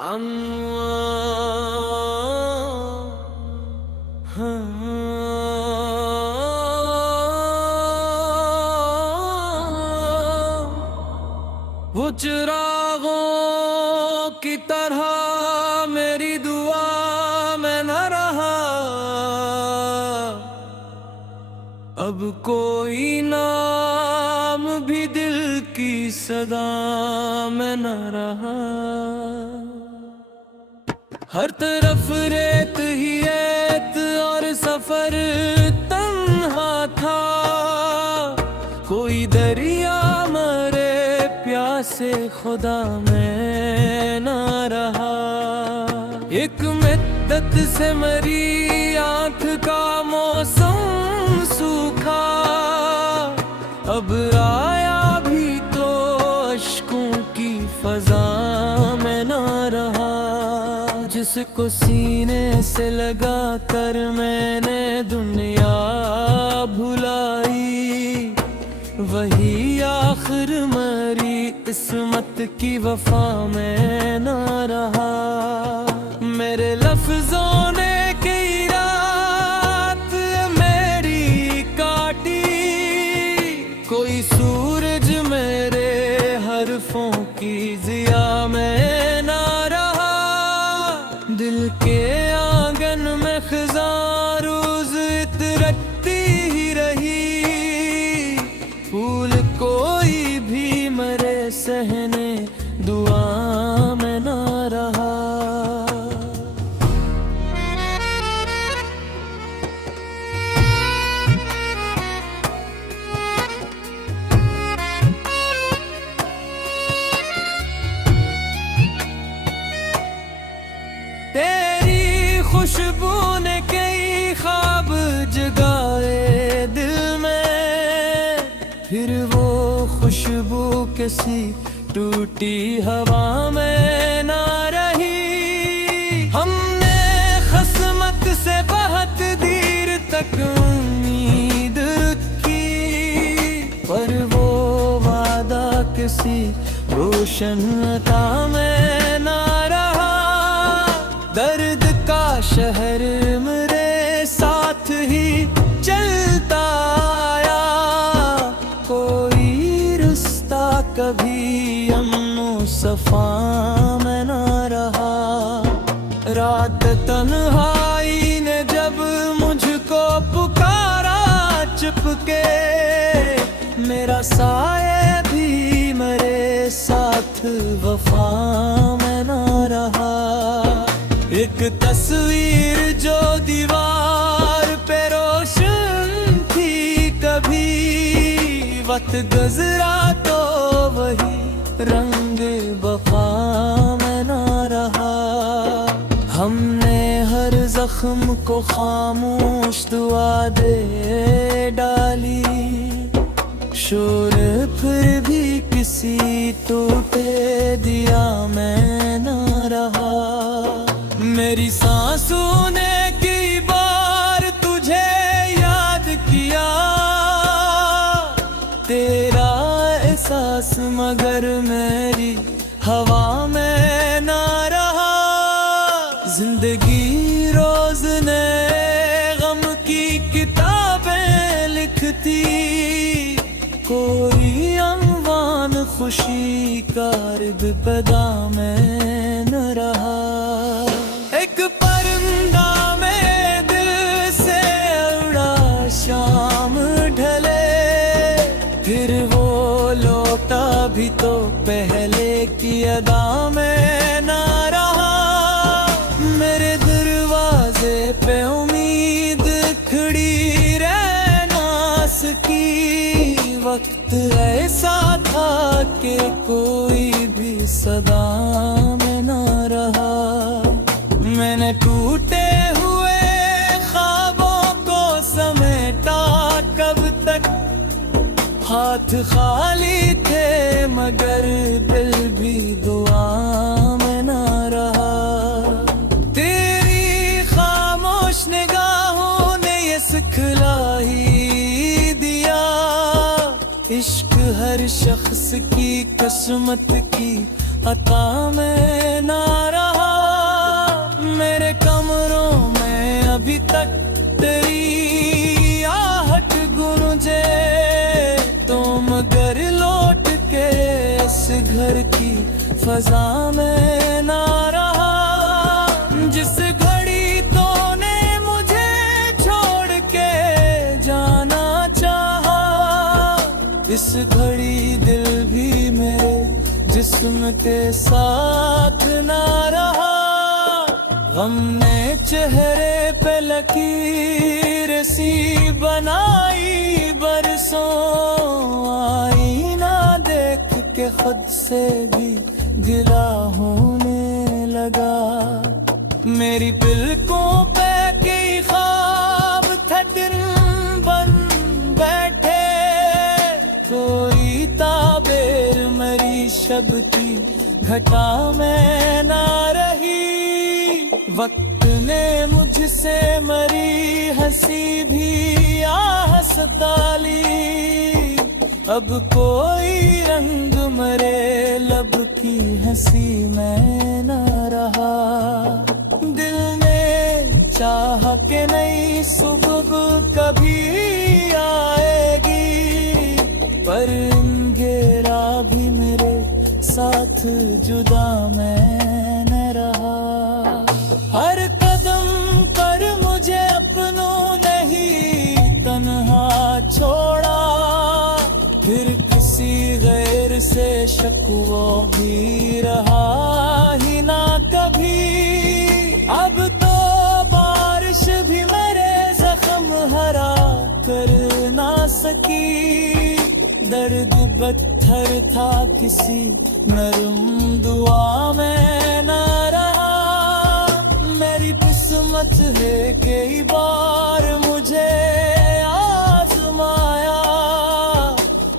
वो चिरागों की तरह मेरी दुआ में न रहा, अब कोई नाम भी दिल की सदा में न रहा। हर तरफ रेत ही रेत और सफर तन्हा था, कोई दरिया मरे प्यासे खुदा में न रहा। एक मिद्दत से मरी आंख का मौसम सूखा, अब आया भी तो अश्कों की फजा में न रहा। जिसको सीने से लगा कर मैंने दुनिया भुलाई, वही आखिर मरी किस्मत की वफा में न रहा। मेरे लफ्जों ने कई रात मेरी काटी, कोई सूरज मेरे हरफों की जिया में न रहा। दिल के आंगन में खिज़ां रोज़ इतरती ही रही, फूल कोई भी मरे सहने दुआ में न रहा। तेरी खुशबू ने कई ख्वाब जगाए दिल में, फिर वो खुशबू किसी टूटी हवा में ना रही। हमने खस्मत से बहुत देर तक उम्मीद रखी, पर वो वादा किसी रोशन अता में ना रहा। दर्द का शहर मेरे साथ ही चलता आया, कोई रास्ता कभी अमन सफा में न रहा। रात तन्हाई ने जब मुझको पुकारा चुपके, मेरा साये भी मेरे साथ वफा में न रहा। एक तस्वीर जो दीवार पे रोशन थी कभी, वक्त गुजरा तो वही रंग वफा में न रहा। हमने हर जख्म को खामोश दुआ दे डाली, शोर फिर भी किसी टूटे दिया में न रहा। मेरी सांसों ने कई बार तुझे याद किया, तेरा एहसास मगर मेरी हवा में न रहा। जिंदगी रोज ने गम की किताबें लिखती, कोई अनवान खुशी का रिद पैदा में न रहा। एक परिंदा में दिल से उड़ा शाम ढले, फिर वो लौटा भी तो पहले की अदा में न रहा। मेरे दरवाजे पे उम्मीद खड़ी रह ना सकी, वक्त ऐसा था कि कोई भी सदा में न रहा। मैंने टूटे हुए ख्वाबों को समेटा कब तक, हाथ खाली थे मगर दिल भी दुआ में न रहा। तेरी खामोश निगाहों ने ये सिखला ही दिया, इश्क हर शख्स की किस्मत की अता में ना रहा। फजा में ना रहा। जिस घड़ी तूने मुझे छोड़ के जाना चाहा, इस घड़ी दिल भी मेरे जिस्म के साथ ना रहा। गम ने चेहरे पे लकीर सी बनाई बरसों, आईना देख के खुद से भी गिला होने लगा। मेरी पलकों पे कई ख्वाब थे दिन बन बैठे, कोई ताबेर मरी शब की घटा में ना रही। वक्त ने मुझसे मरी हंसी भी आह सता ली, अब कोई रंग मरे लब की हंसी में न रहा। दिल ने चाह के नई सुबह कभी आएगी, पर अंधेरा भी मेरे साथ जुदा मैं न रहा। हर कदम पर मुझे अपनों नहीं तन्हा छोड़ा, फिर किसी गैर से शकवा भी रहा ही ना कभी। अब तो बारिश भी मेरे जख्म हरा कर ना सकी, दर्द पत्थर था किसी नरम दुआ में ना रहा। मेरी किस्मत है कई बार मुझे आजमाया,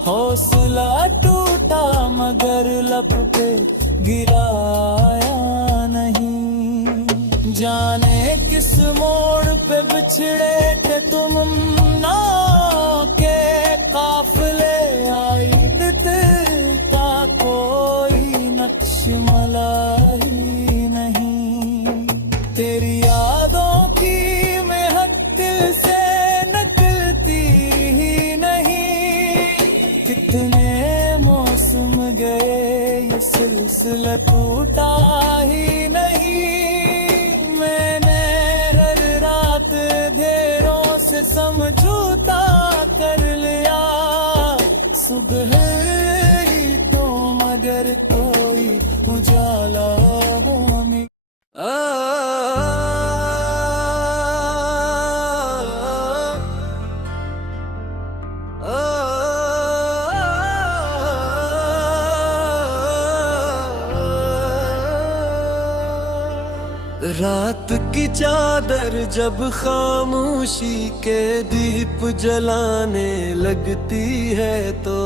हौसला टूटा मगर लब पे गिराया नहीं। जाने किस मोड़ पे बिछड़े थे तुम ना के काफिले, आई दिखता कोई नक्श मलाई नहीं। तेरी यादों की महक दिल से निकलती ही नहीं। कितने मौसम गए ये सिलसिला टूटा ही नहीं। मैंने हर रात देरों से समझौता कर लिया, सुबह ही तो मगर कोई उजाला में रात की चादर जब खामोशी के दीप जलाने लगती है तो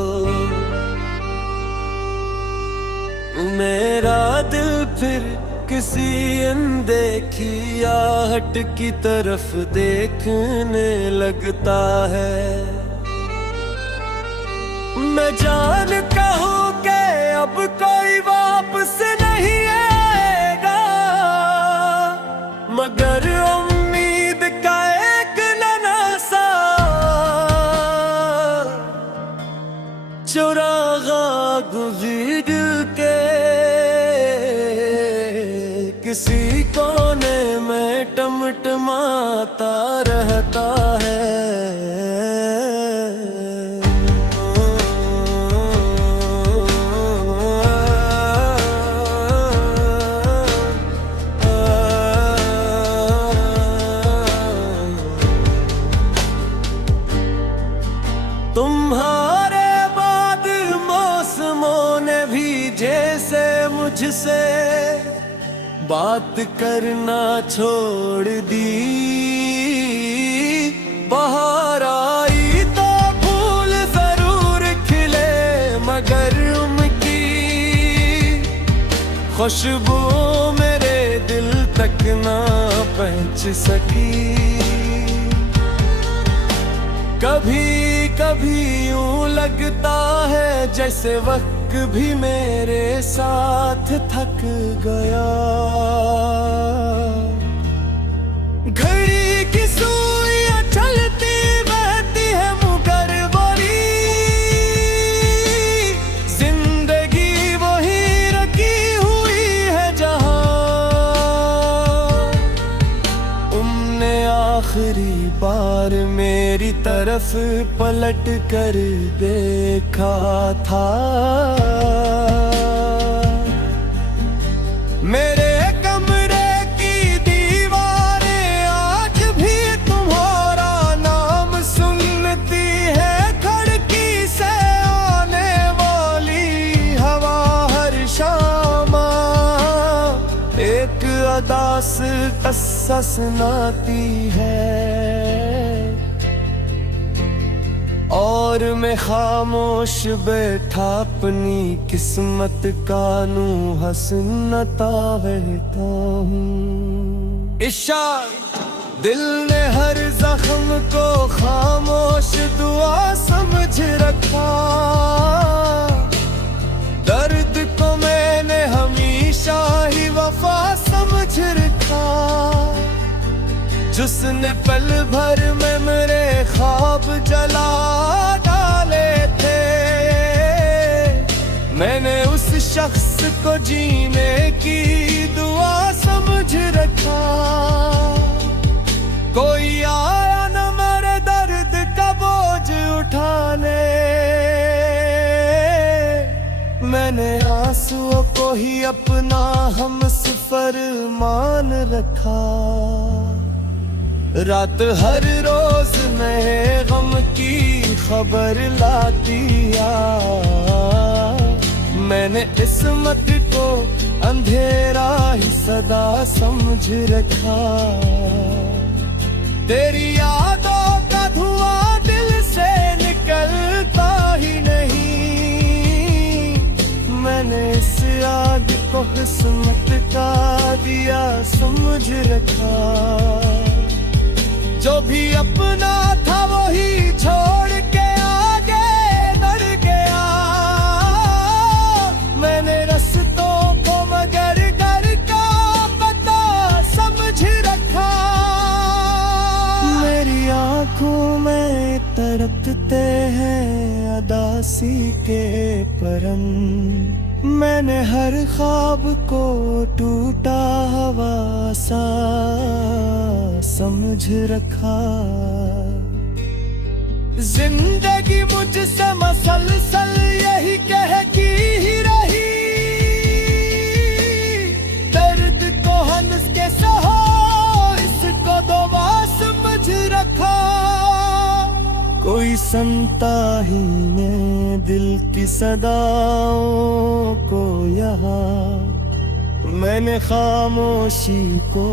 मेरा दिल फिर किसी अनदेखी आहट की तरफ देखने लगता है। मैं जानता हूँ कि अब कोई वापस नहीं आएगा, मगर उम्मीद का एक नन्हा सा चुरागा गुज़ी दिल के किसी कोने में टमटमाता रहता है। तुम्हारे बाद मौसमों ने भी जैसे मुझसे बात करना छोड़ दी। बाहर आई तो फूल जरूर खिले, मगर उनकी खुशबू मेरे दिल तक ना पहुंच सकी। कभी कभी यूं लगता है जैसे वक्त भी मेरे साथ थक गया। घड़ी की सुइयां चलती बहती है मुकर बोली, जिंदगी वही रखी आखिरी बार मेरी तरफ पलट कर देखा था। मेरे कमरे की दीवारें आज भी तुम्हारा नाम सुनती है, खिड़की से आने वाली हवा हर शाम एक अदा से किस्सा सुनाती है, और मैं खामोश बैठा अपनी किस्मत का नू हसनता रहता हूँ। इशारा दिल ने हर जख्म को खामोश दुआ समझ रखा, दर्द को मैंने हमेशा ही वफा समझ रखा। जिसने पल भर में मेरे ख्वाब जला डाले थे, मैंने उस शख्स को जीने की दुआ समझ रखा। कोई आया न मेरे दर्द का बोझ उठाने, मैंने आंसुओं को ही अपना हमसफर मान रखा। रात हर रोज नए गम की खबर लाती आ, मैंने किस्मत को अंधेरा ही सदा समझ रखा। तेरी यादों का धुआं दिल से निकलता ही नहीं, मैंने इस आग को किस्मत का दिया समझ रखा। जो भी अपना था वही छोड़ के आगे बढ़ गया, मैंने रस्तों को मगर घर का पता समझ रखा। मेरी आंखों में तड़पते हैं अदासी के परम, मैंने हर ख्वाब को टूटा हवा सा समझ रखा। जिंदगी मुझसे मसलसल यही कहती ही रही, दर्द को हंस के सहो इसको दुआ समझ रखा। कोई सुनता ही ने दिल की सदाओं को यहाँ, मैंने खामोशी को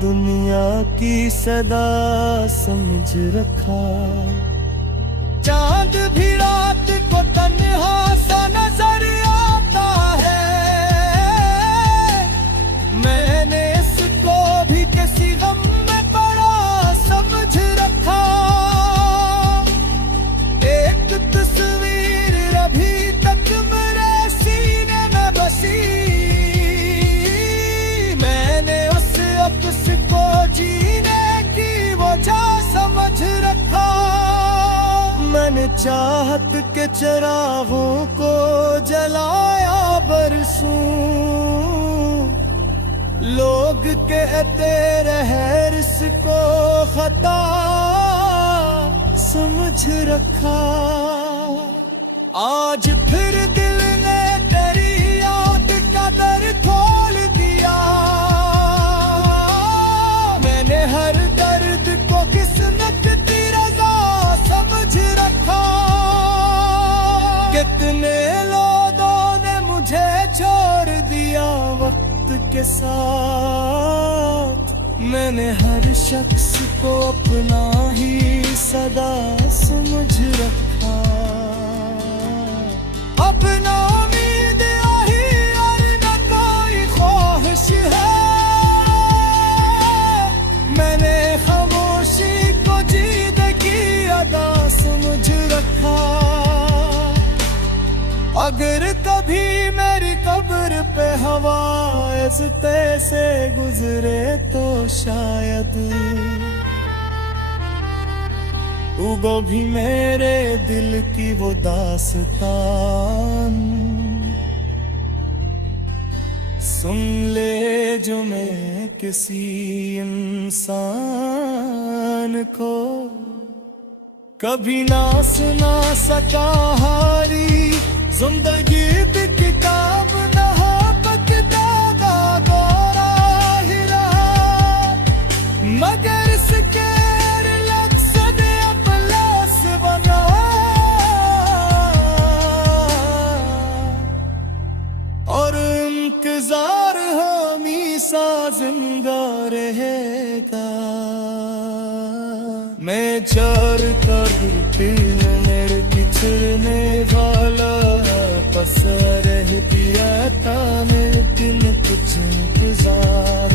दुनिया की सदा समझ रखा। चांद भी रात को तन्हा सा नजर आता है, मैंने इसको भी किसी गम में बड़ा समझ रखा। एक तस्वीर अभी तक मेरे सीने में बसी, मैंने उस अक्स को जीने की वजह समझ रखा। मैंने चाहत के चिरागों को जलाया बरसों, लोग कहते रहे इसको खता समझ रखा। आज फिर दिल ने तेरी याद का दर खोल दिया, मैंने हर दर्द को किस्मत की रज़ा समझ रखा। कितने लोगों ने मुझे छोड़ दिया वक्त के साथ, मैंने हर शख्स को अपना ही सदा समझ रखा। अपना उम्मीद यही और न कोई ख्वाहिश है, मैंने खामोशी को जिंदगी अदा समझ रखा। अगर कभी मेरी कब्र पे हवा ऐसे से गुजरे तो शायद वो भी मेरे दिल की वो दास्तान सुन ले जो मैं किसी इंसान धड़कन को कभी ना सुना सका हारी जिंदगी भी किताब न हो बकदादा गोरा ही रहा मगर इसके लक्ष्य ने अपलास बना और इंतजार हमेशा जिंदा रहेगा मैं चार करती मेरे पिछड़ने वाला पस रह पिया था मेरे दिन कुछ इंतजार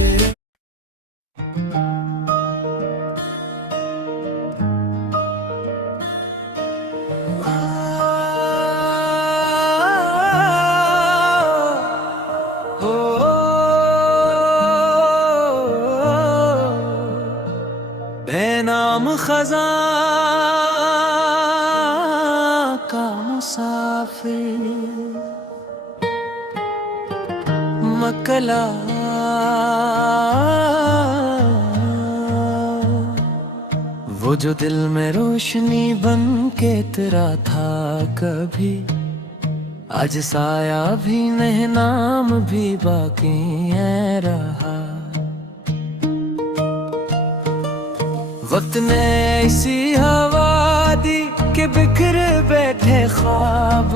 बेनाम खज़ां का मुसाफिर मकला वो जो दिल में रोशनी बन के तेरा था कभी आज साया भी नहीं नाम भी बाकी है रहा वक्त ने ऐसी हवा दी कि बिखर बैठे ख्वाब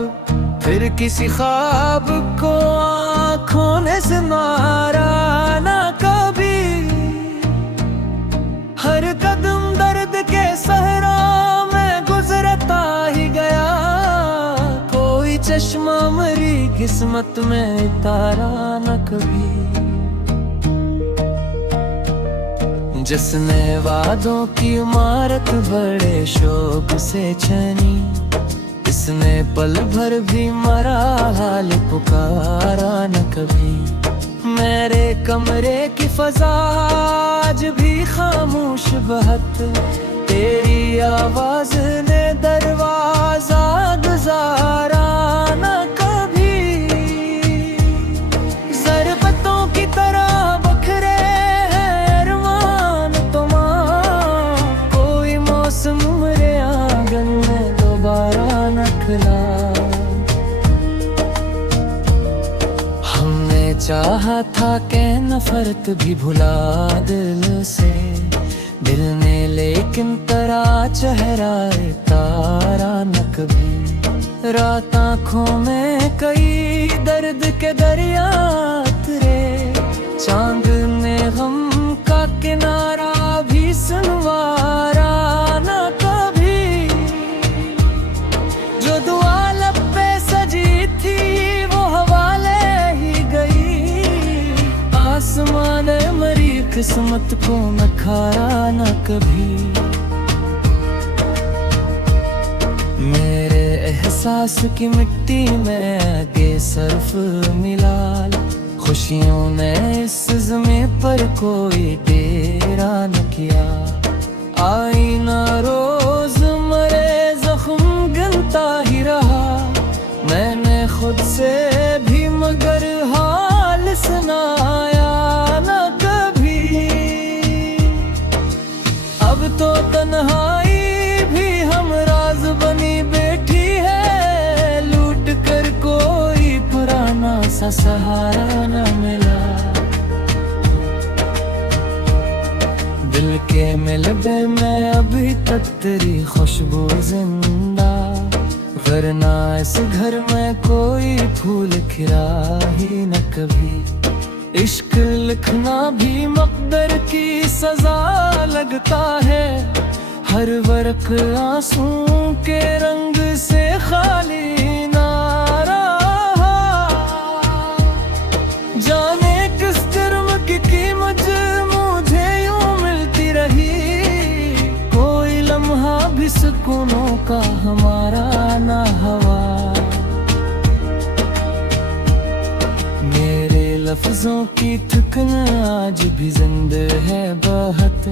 फिर किसी ख्वाब को आँखों ने संवारा ना कभी हर कदम दर्द के सहरा में गुजरता ही गया कोई चश्मा मरी किस्मत में तारा न कभी जिसने वादों की इमारत बड़े शौक से छनी इसने पल भर भी मरा हाल पुकारा न कभी मेरे कमरे की फजा आज भी खामोश बहत तेरी आवाज ने दरवाजा गुजारा न कभी ज़रबतों की तरह बखरे मेरे आंगन में दोबारा न खिला हमने चाहा था कि नफरत भी भुला दिल से दिल ने लेकिन तरा चेहरा तारा न कभी रात आँखों में कई दर्द के दरिया उतरे चांद ने गम का किनारा भी सुनवारा मरी किस्मत को मैं खाया न कभी मेरे एहसास की मिट्टी में आगे सर्फ मिला खुशियों ने इस ज़मीं पर कोई डेरा न किया आईना रोज मरे जख्म गिनता ही रहा मैंने खुद से भी मगर हाल सुनाया तो तन्हाई भी हम राज बनी बैठी है लूट कर कोई पुराना सा सहारा न मिला दिल के मिलबे में अभी तक तेरी खुशबू जिंदा वरना इस घर में कोई फूल खिला ही न कभी इश्क लिखना भी मकदर की सजा लगता है हर वर्क आंसू के रंग से खाली ना रहा जाने किस जुर्म की कीमत मुझे यूं मिलती रही कोई लम्हा भी सुकूनों का हमारा ना हवा लफ्जों की थकन आज भी जिंदा है बहुत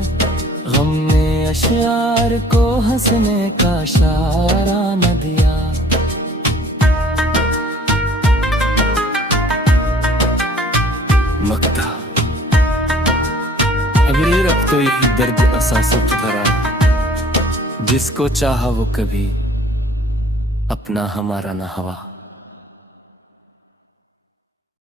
गम ने अशआर को हंसने का इशारा न दिया मक्ता अगली रफ्तार तो यही दर्द असासों की तरह, जिसको चाहा वो कभी अपना हमारा ना हवा।